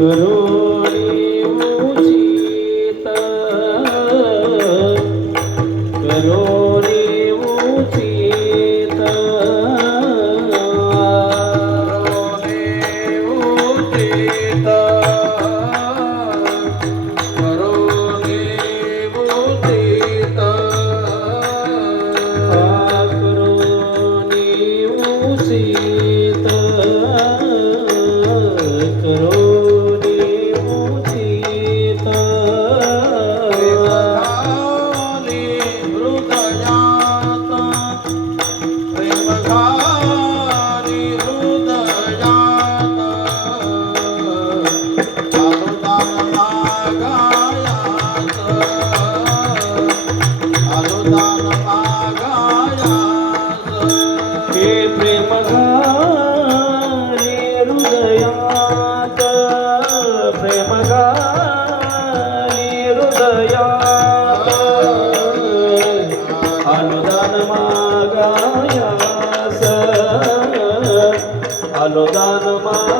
करो मागायास आलो मा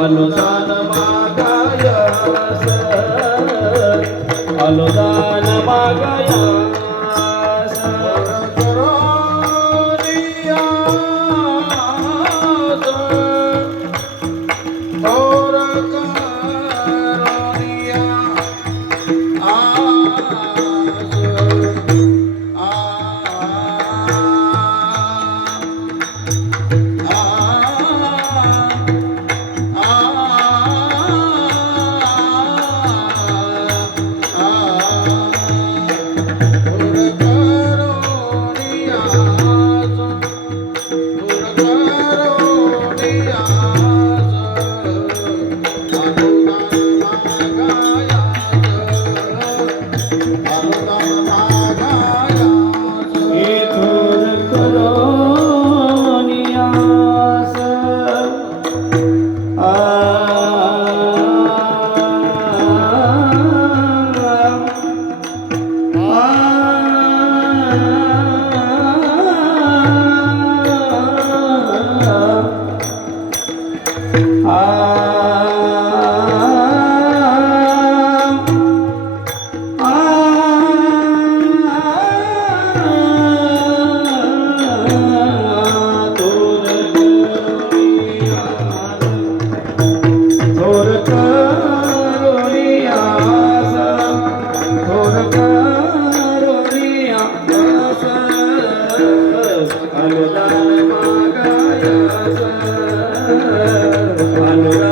अनुदान मागायास अनुदान मागाया. hermano.